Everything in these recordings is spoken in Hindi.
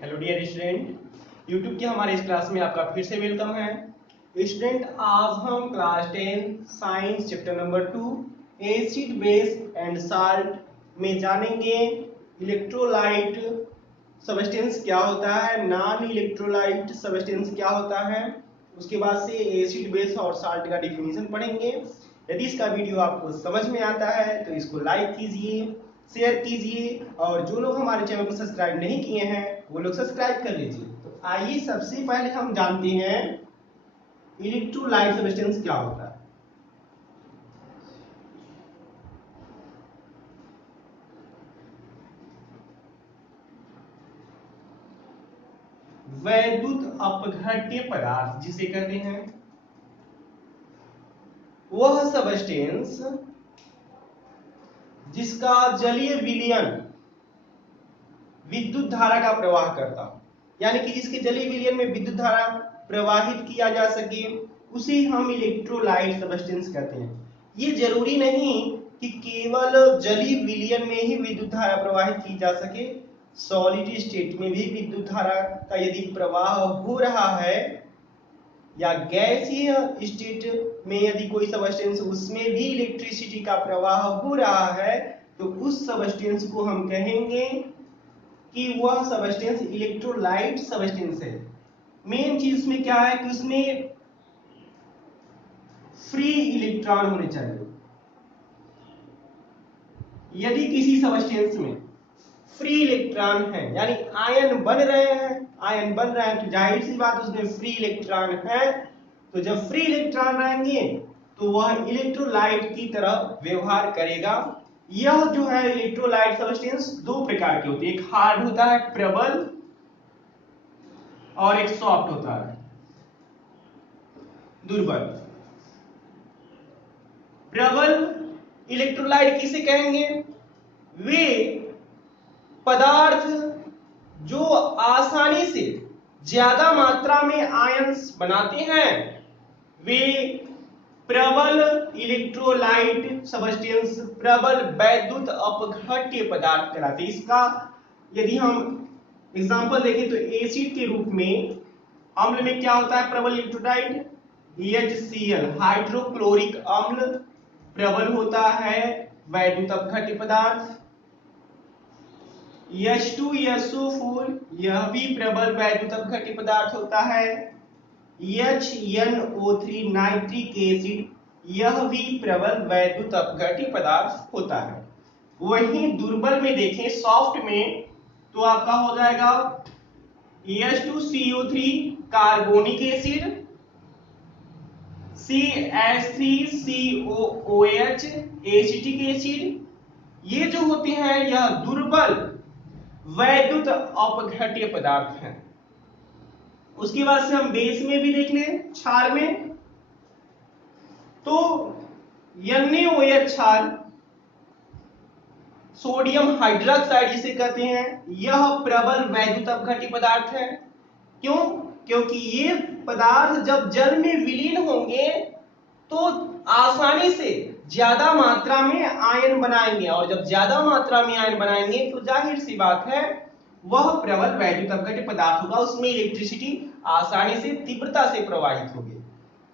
हेलो डियर स्टूडेंट, यूट्यूब की हमारे इस क्लास में आपका फिर से वेलकम है। स्टूडेंट, आज हम class 10 science chapter number 2 acid base and salt में जानेंगे इलेक्ट्रोलाइट सबस्टेंस क्या होता है, नॉन इलेक्ट्रोलाइट सबस्टेंस क्या होता है। उसके बाद से एसिड बेस और साल्ट का डिफिनीशन पढ़ेंगे। यदि इसका वीडियो आपको समझ में आता है तो इसको लाइक कीजिए, शेयर कीजिए और जो लोग हमारे चैनल को सब्सक्राइब नहीं किए हैं वो लोग सब्सक्राइब कर लीजिए। तो आइए सबसे पहले हम जानते हैं इलेक्ट्रोलाइट सब्सटेंस क्या होता है। वैद्युत अपघट्य पदार्थ जिसे कहते हैं वह सब्सटेंस जिसका जलीय विलयन विद्युत धारा का प्रवाह करता हो, यानी कि जिसके जलीय विलयन में विद्युत धारा प्रवाहित किया जा सके उसे हम इलेक्ट्रोलाइट सब्सटेंस कहते हैं। ये जरूरी नहीं कि केवल जलीय विलयन में ही विद्युत धारा प्रवाहित की जा सके, सॉलिड स्टेट में भी विद्युत धारा का यदि प्रवाह हो रहा है या गैसीय स्टेट में यदि कोई सब्सटेंस उसमें भी इलेक्ट्रिसिटी का प्रवाह हो रहा है तो उस सब्सटेंस को हम कहेंगे कि वह सब्सटेंस इलेक्ट्रोलाइट सब्सटेंस है। मेन चीज उसमें क्या है कि उसमें फ्री इलेक्ट्रॉन होने चाहिए। यदि किसी सब्सटेंस में फ्री इलेक्ट्रॉन है यानी आयन बन रहे हैं तो जाहिर सी बात उसमें फ्री इलेक्ट्रॉन है। तो जब फ्री इलेक्ट्रॉन रहेंगे तो वह इलेक्ट्रोलाइट की तरह व्यवहार करेगा। यह जो है इलेक्ट्रोलाइट सब्सटेंस दो प्रकार के होते हैं, एक हार्ड होता है प्रबल और एक सॉफ्ट होता है दुर्बल। प्रबल इलेक्ट्रोलाइट किसे कहेंगे? वे पदार्थ जो आसानी से ज्यादा मात्रा में आयंस बनाते हैं वे प्रबल इलेक्ट्रोलाइट सब्सटेंस, प्रबल वैद्युत अपघट्य पदार्थ कहलाते हैं। इसका यदि हम एग्जांपल देखें तो एसिड के रूप में अम्ल में क्या होता है प्रबल इलेक्ट्रोलाइट? HCl हाइड्रोक्लोरिक अम्ल प्रबल होता है वैद्युत अपघट्य पदार्थ। H2SO4 यह भी प्रबल वैद्युत अपघट्य पदार्थ होता है। HNO3 नाइट्रिक एसिड यह भी प्रबल वैद्युत अपघट्य पदार्थ होता है। वहीं दुर्बल में देखें सॉफ्ट में तो आपका हो जाएगा H2CO3 carbonic acid, CH3COOH acetic acid. ये जो होते हैं यह दुर्बल वैद्युत अपघट्य पदार्थ हैं। उसके बाद से हम बेस में भी देख लें, क्षार में तो NaOH क्षार सोडियम हाइड्रोक्साइड जिसे कहते हैं यह प्रबल वैद्युत अपघट्य पदार्थ है। क्यों? क्योंकि ये पदार्थ जब जल में विलीन होंगे तो आसानी से ज्यादा मात्रा में आयन बनाएंगे और जब ज्यादा मात्रा में आयन बनाएंगे तो जाहिर सी बात है वह प्रबल वैद्युत अपघट्य पदार्थ होगा, उसमें इलेक्ट्रिसिटी आसानी से तीव्रता से प्रवाहित होगी।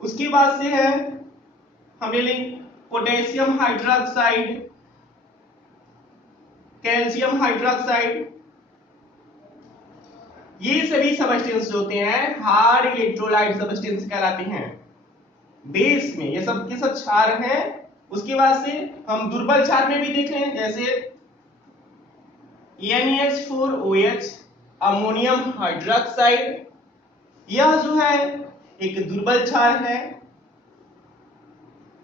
उसके बाद से है हम ले लें पोटेशियम हाइड्रोक्साइड, कैल्शियम हाइड्रोक्साइड। ये सभी सब्सटेंस होते हैं हार्ड इलेक्ट्रोलाइट सब्सटेंस कहलाते हैं। बेस में ये सब के सब क्षार हैं। उसके बाद से हम दुर्बल क्षार में भी देख रहे हैं जैसे NH4OH अमोनियम हाइड्रोक्साइड, यह जो है एक दुर्बल क्षार है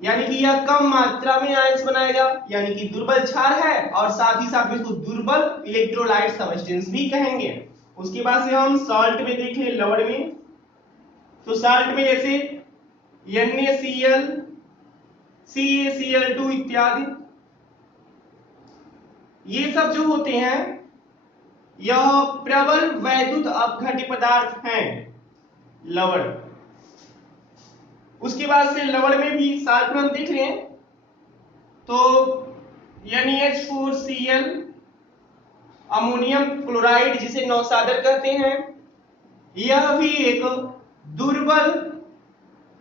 यानी कि यह कम मात्रा में आयंस बनाएगा, यानी कि दुर्बल क्षार है और साथ ही साथ में इसको दुर्बल इलेक्ट्रोलाइट सब्सटेंस भी कहेंगे। उसके बाद से हम सॉल्ट में देख लें लवण में तो सॉल्ट में जैसे NaCl, CaCl2 इत्यादि ये सब जो होते हैं यह प्रबल वैद्युत अपघट्य पदार्थ हैं लवण। उसके बाद से लवण में भी साल्ट में हम देख रहे हैं तो NaH4Cl अमोनियम क्लोराइड जिसे नौसादर कहते हैं, यह भी एक दुर्बल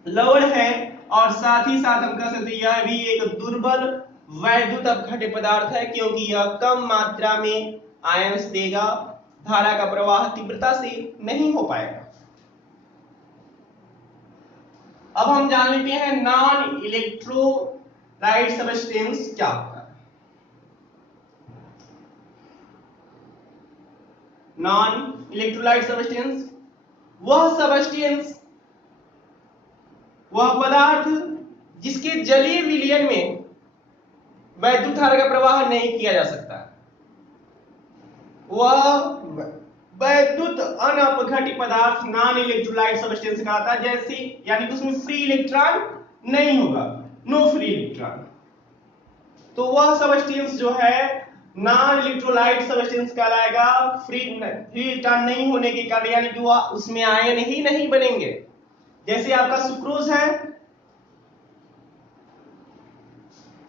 लवण है और साथ ही साथ हम कह सकते हैं यह भी एक दुर्बल वैद्युत अपघट्य पदार्थ है, क्योंकि यह कम मात्रा में आयंस देगा, धारा का प्रवाह तीव्रता से नहीं हो पाएगा। अब हम जान लेते हैं नॉन इलेक्ट्रोलाइट सब्सटेंस क्या होता है। नॉन इलेक्ट्रोलाइट सब्सटेंस वह पदार्थ जिसके जलीय विलयन में वैद्युत धारा का प्रवाह नहीं किया जा सकता, वह वैद्युत अनअपघट्य पदार्थ नॉन इलेक्ट्रोलाइट सब्सटेंस कहलाता है। जैसे यानी कि उसमें फ्री इलेक्ट्रॉन नहीं होगा, नो फ्री इलेक्ट्रॉन, तो वह सब्सटेंस जो है नॉन इलेक्ट्रोलाइट सब्सटेंस कहलाएगा। फ्री इलेक्ट्रॉन नहीं होने के कारण, यानी कि वह उसमें आयन ही नहीं बनेंगे। जैसे आपका सुक्रोज है,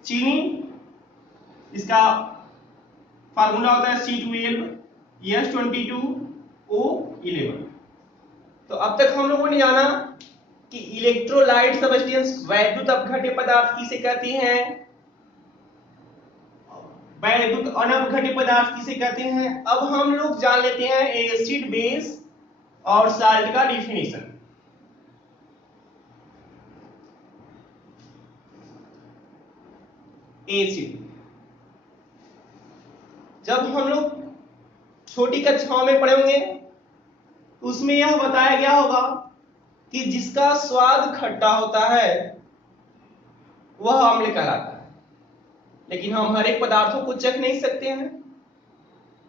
चीनी, इसका फार्मूला होता है C12H22O11। तो अब तक हम लोगों ने जाना कि इलेक्ट्रोलाइट सब्सटेंस वैद्युत अपघट्य पदार्थ किसे कहते हैं, वैद्युत अनअपघट्य पदार्थ किसे कहते हैं। अब हम लोग जान लेते हैं एसिड, बेस और साल्ट का डिफिनेशन। एसिड, जब हम लोग छोटी कक्षाओं में पढ़ेंगे उसमें यह बताया गया होगा कि जिसका स्वाद खट्टा होता है वह अम्ल कहलाता है, लेकिन हम हर एक पदार्थों को चख नहीं सकते हैं।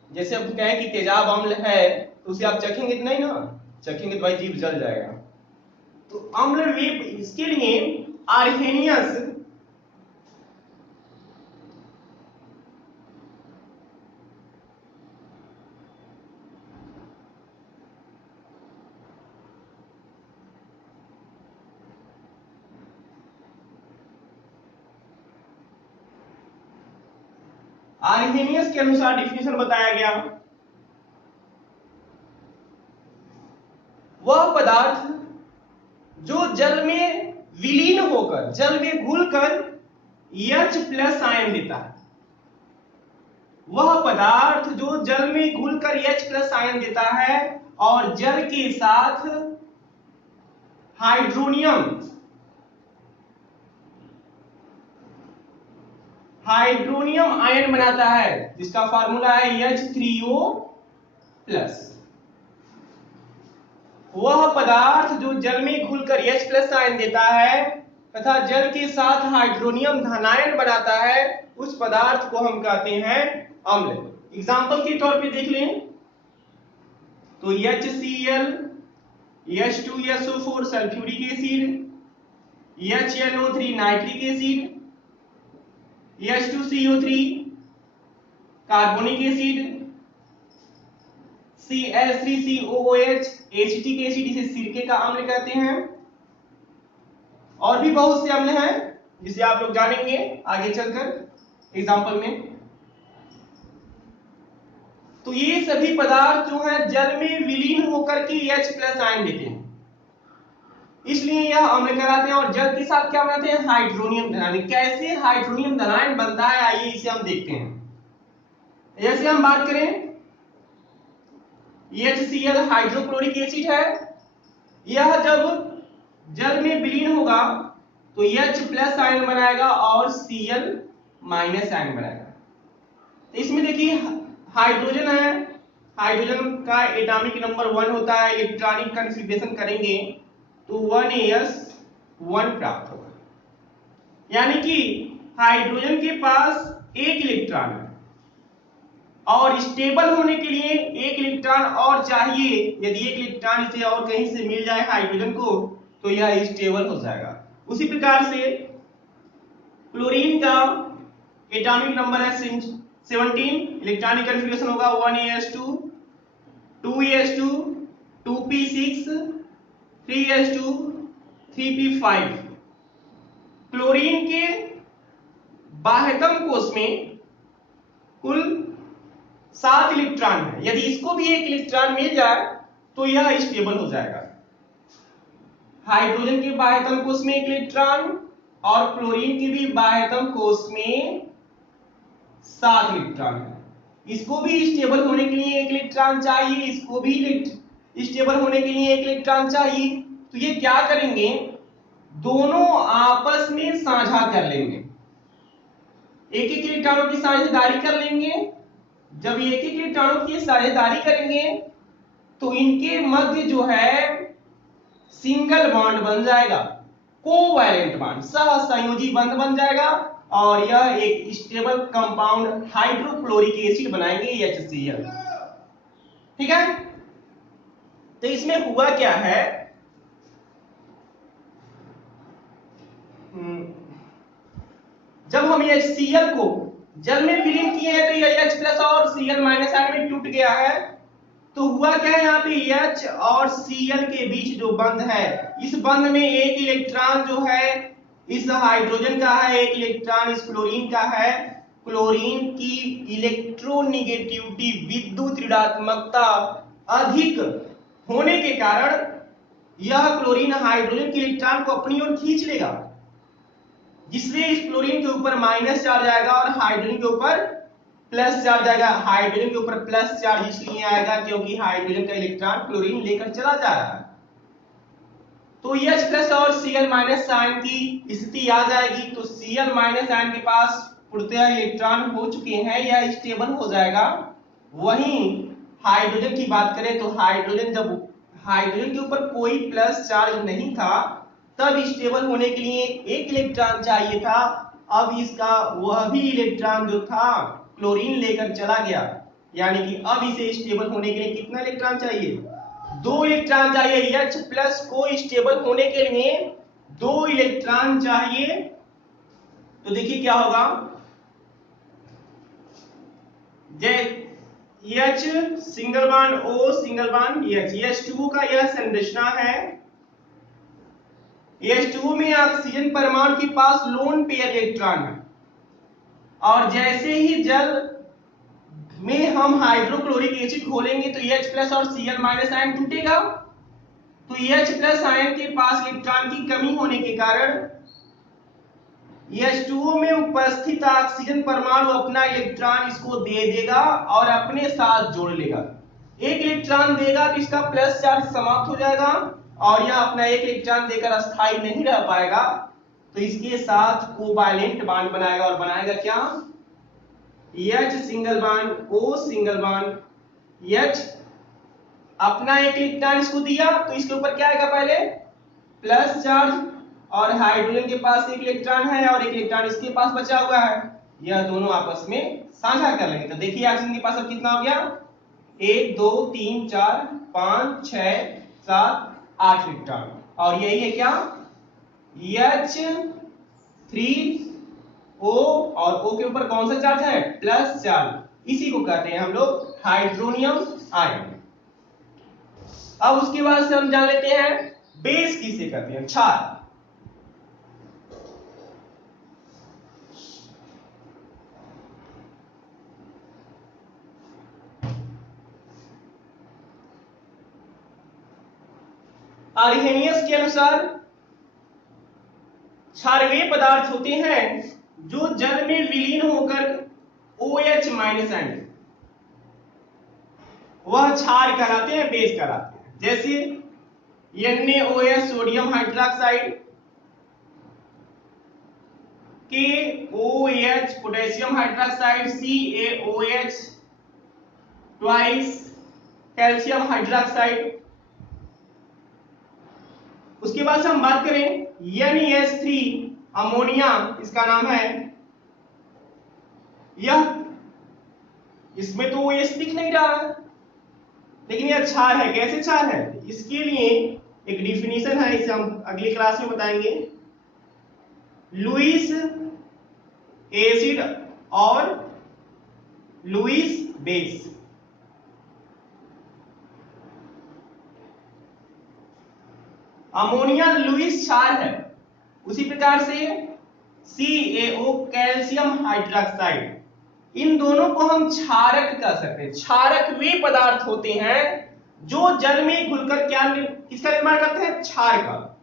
जैसे हम कहें कि तेजाब अम्ल है तो उसे आप चखेंगे तो नहीं ना, चखेंगे तो भाई जीभ जल जाएगा। तो अम्ल में इसके लिए आर्हेनियस के अनुसार डिफिनेशन बताया गया, वह पदार्थ जो जल में विलीन होकर, जल में घुलकर H+ आयन देता है, वह पदार्थ जो जल में घुलकर H+ आयन देता है और जल के साथ हाइड्रोनियम आयन बनाता है, जिसका फार्मूला है H3O+। वह पदार्थ जो जल में घुलकर H+ आयन देता है तथा जल के साथ हाइड्रोनियम धनायन बनाता है, उस पदार्थ को हम कहते हैं अम्ल। एग्जांपल के तौर पे देख लें तो HCl, H2SO4 sulphuric acid, HNO3 nitric acid, H2CO3 carbonic acid, Cl3COOH acetic acid, इसे सिरके का अम्ल कहते हैं। और भी बहुत से अम्ल हैं जिसे आप लोग जानेंगे आगे चलकर एग्जाम्पल में। तो ये सभी पदार्थ जो हैं जल में विलीन होकर के H+ आयन देते हैं, इसलिए यह अम्ल कहलाते हैं। और जल के साथ क्या बनाते हैं, हाइड्रोनियम धनायन। कैसे हाइड्रोनियम धनायन बनता है, आइए इसे हम देखते हैं। जैसे हम बात करें HCl हाइड्रोक्लोरिक एसिड है, यह जब जल में विलीन होगा तो H+ आयन बनाएगा और Cl- आयन बनाएगा। तो इसमें देखिए हाइड्रोजन है, हाइड्रोजन का एटॉमिक नंबर 1 होता है, इलेक्ट्रॉनिक कन्फिग्रेशन करेंगे तो 1s1 प्राप्त होगा। यानी कि हाइड्रोजन के पास एक इलेक्ट्रॉन है और स्टेबल होने के लिए एक इलेक्ट्रॉन और चाहिए। यदि एक इलेक्ट्रॉन इसे और कहीं से मिल जाए हाइड्रोजन को तो यह स्टेबल हो जाएगा। उसी प्रकार से क्लोरीन का एटॉमिक नंबर है 17, इलेक्ट्रॉनिक कन्फिग्रेशन होगा 1s2, 2s2, 2p6, 3s2, 3p5। Chlorine के बाह्यतम कोश में कुल 7 इलेक्ट्रॉन है, यदि इसको भी 1 इलेक्ट्रॉन मिल जाए तो यह स्टेबल हो जाएगा। हाइड्रोजन के बाह्यतम कोश में 1 इलेक्ट्रॉन और क्लोरीन के भी बाह्यतम कोश में 7 इलेक्ट्रॉन है। इसको भी स्टेबल होने के लिए 1 इलेक्ट्रॉन चाहिए, इसको भी स्टेबल होने के लिए 1 इलेक्ट्रॉन चाहिए। तो ये क्या करेंगे, दोनों आपस में साझा कर लेंगे, एक एक इलेक्ट्रॉनों की साझेदारी कर लेंगे। जब एक एक इलेक्ट्रॉनों की साझेदारी करेंगे तो इनके मध्य जो है सिंगल बॉन्ड बन जाएगा, कोवैलेंट बॉन्ड, सहसंयोजी बंध बन जाएगा और यह एक स्टेबल कंपाउंड हाइड्रोक्लोरिक एसिड बनाएंगे HCl। ठीक है, तो इसमें हुआ क्या है, जब हम HCl को जल में विलीन किए हैं तो यह H प्लस और Cl माइनस आयन में टूट गया है। तो हुआ क्या है, यहाँ पे H और Cl के बीच जो बंध है, इस बंध में एक इलेक्ट्रॉन जो है इस हाइड्रोजन का है, एक इलेक्ट्रॉन इस क्लोरीन का है। क्लोरीन की इलेक्ट्रोनिगेटिविटी, विद्युत ऋणात्मकता अधिक होने के कारण यह क्लोरीन हाइड्रोजन के इलेक्ट्रॉन को अपनी ओर खींच लेगा, जिससे इस क्लोरीन के ऊपर माइनस चार्ज आएगा और हाइड्रोजन के ऊपर प्लस चार्ज आएगा। हाइड्रोजन के ऊपर प्लस चार्ज इसलिए आएगा क्योंकि हाइड्रोजन का इलेक्ट्रॉन क्लोरीन लेकर चला जा रहा है। तो H प्लस और Cl माइनस आयन की स्थिति आ जाएगी। तो Cl माइनस आयन के पास पूर्णतः इलेक्ट्रॉन हो चुके हैं, यह स्टेबल हो जाएगा। वहीं हाइड्रोजन की बात करें तो हाइड्रोजन, जब हाइड्रोजन के ऊपर कोई प्लस चार्ज नहीं था तब स्टेबल होने के लिए 1 इलेक्ट्रॉन चाहिए था। अब इसका वह भी इलेक्ट्रॉन जो था क्लोरीन लेकर चला गया, यानी कि अब इसे स्टेबल होने के लिए कितना इलेक्ट्रॉन चाहिए, 2 इलेक्ट्रॉन चाहिए। H प्लस को स्टेबल होने के लिए 2 इलेक्ट्रॉन चाहिए। तो देखिए क्या होगा, H single bond O single bond H, H2O का यह संरचना है। H2O में ऑक्सीजन परमाणु के पास लोन पेयर इलेक्ट्रॉन है और जैसे ही जल में हम हाइड्रोक्लोरिक एसिड घोलेंगे तो H प्लस और Cl माइनस आयन टूटेगा। तो H प्लस आयन के पास इलेक्ट्रॉन की कमी होने के कारण H2O में उपस्थित ऑक्सीजन परमाणु अपना इलेक्ट्रॉन इसको दे देगा और अपने साथ जोड़ लेगा। 1 इलेक्ट्रॉन देगा तो इसका प्लस चार्ज समाप्त हो जाएगा और यह अपना 1 इलेक्ट्रॉन देकर अस्थायी नहीं रह पाएगा, तो इसके साथ कोवैलेंट बॉन्ड बनाएगा और बनाएगा क्या, H single bond O single bond H, अपना 1 इलेक्ट्रॉन इसको दिया तो इसके ऊपर क्या आएगा, पहले प्लस चार्ज, और हाइड्रोजन के पास 1 इलेक्ट्रॉन है और 1 इलेक्ट्रॉन इसके पास बचा हुआ है, यह दोनों आपस में साझा कर लेंगे। तो देखिए ऑक्सीजन के पास अब कितना हो गया, 1 2 3 4 5 6 7 8 इलेक्ट्रॉन, और यही है क्या, H3O, और O के ऊपर कौन सा चार्ज है, प्लस चार्ज, इसी को कहते हैं हम लोग हाइड्रोनियम आयन। अब उसके बाद से हम जान लेते हैं बेस किसे कहते हैं, क्षार। आर्हेनियस के अनुसार क्षार वे पदार्थ होते हैं जो जल में विलीन होकर OH माइनस आएंगे, वह क्षार कहलाते हैं, बेस कहलाते हैं। जैसे NaOH sodium hydroxide, KOH potassium hydroxide, CaOH twice calcium hydroxide. उसके बाद से हम बात करें NaS3 अमोनिया, इसका नाम है, यह इसमें तो OH दिख नहीं रहा है लेकिन यह क्षार है। कैसे क्षार है, इसके लिए एक डिफिनीशन है, इसे हम अगली क्लास में बताएंगे। लुईस एसिड और लुईस बेस। अमोनिया लुईस क्षार है, उसी प्रकार से CaO कैल्शियम हाइड्रोक्साइड इन दोनों को हम क्षारक कह सकते हैं। क्षारक वे पदार्थ होते हैं जो जल में घुलकर किसका निर्माण करते हैं? क्षार का।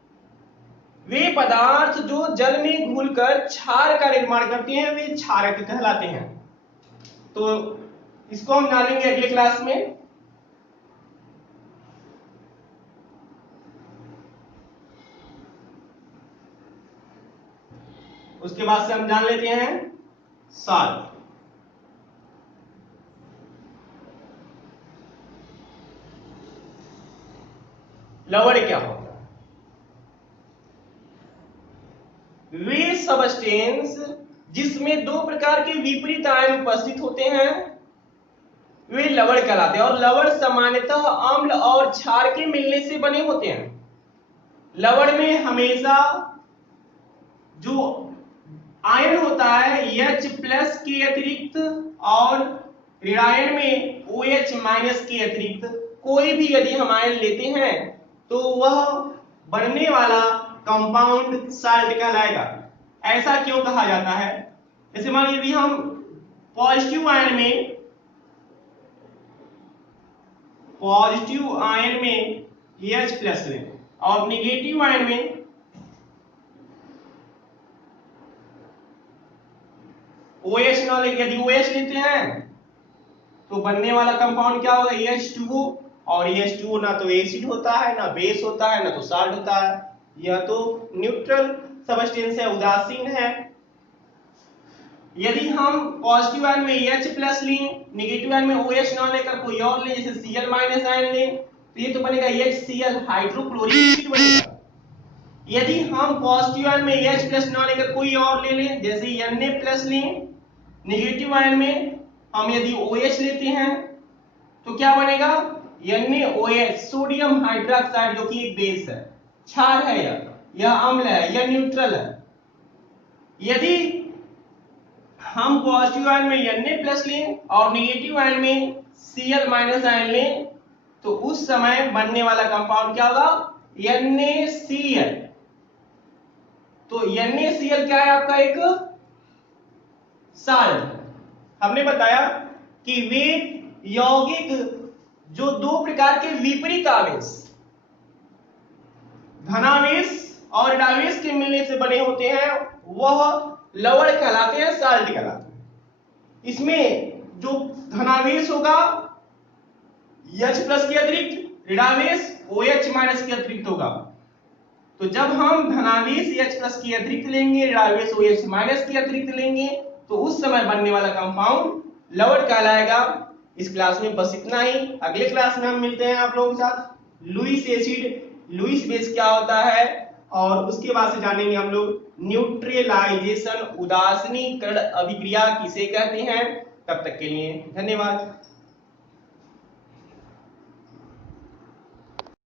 वे पदार्थ जो जल में घुलकर क्षार का निर्माण करते हैं वे क्षारक कहलाते हैं। तो इसको हम जानेंगे अगले क्लास में। उसके बाद से हम जान लेते हैं साल्ट। लवण क्या होता है? वे सबस्टेंस जिसमें दो प्रकार के विपरीत आयन उपस्थित होते हैं वे लवण कहलाते हैं। और लवण सामान्यतः अम्ल और क्षार के मिलने से बने होते हैं। लवण में हमेशा जो आयन होता है H+ के अतिरिक्त और ऋणायन में OH- के अतिरिक्त कोई भी यदि हम आयन लेते हैं तो वह बनने वाला कंपाउंड साल्ट कहलाएगा। ऐसा क्यों कहा जाता है? जैसे मान यदि हम पॉजिटिव आयन में H+ लें और निगेटिव आयन में OH ना लेके यदि OH लेते हैं तो बनने वाला कंपाउंड क्या होगा? H2O। और H2O ना तो एसिड होता है, ना बेस होता है, ना तो साल्ट होता है। यह तो न्यूट्रल सबस्टेंस है, उदासीन है। यदि हम पॉजिटिव आयन में H+ लें, नेगेटिव आयन में OH ना लेकर कोई और लें, जैसे Cl- आयन लें, तो ये तो बनेगा HCl, हाइड्रोक्लोरिक एसिड बनेगा। यदि हम पॉजिटिव आयन में H+ ना लेकर कोई और ले लें, जैसे Na+ लें, नेगेटिव आयन में हम यदि OH लेते हैं तो क्या बनेगा? NaOH, सोडियम हाइड्रोक्साइड, जो कि एक बेस है, क्षार है, यह अम्ल है, यह न्यूट्रल है। यदि हम पॉजिटिव आयन में Na+ लें और नेगेटिव आयन में Cl- आयन लें तो उस समय बनने वाला कंपाउंड क्या होगा? NaCl। तो NaCl क्या है? आपका एक साल्ट। हमने बताया कि वे यौगिक जो दो प्रकार के विपरीत आवेश, धनावेश और ऋणावेश के मिलने से बने होते हैं वह लवण कहलाते हैं, साल्ट कहलाते हैं। इसमें जो धनावेश होगा H+ के अतिरिक्त, ऋणावेश OH- के अतिरिक्त होगा। तो जब हम धनावेश H+ के अतिरिक्त लेंगे, ऋणावेश OH- के अतिरिक्त लेंगे तो उस समय बनने वाला कंपाउंड लवण कहलाएगा। इस क्लास में बस इतना ही। अगले क्लास में हम मिलते हैं आप लोगों के साथ। लुईस एसिड, लुईस बेस क्या होता है और उसके बाद से जानेंगे हम लोग न्यूट्रलाइजेशन, उदासीनीकरण अभिक्रिया किसे कहते हैं। तब तक के लिए धन्यवाद।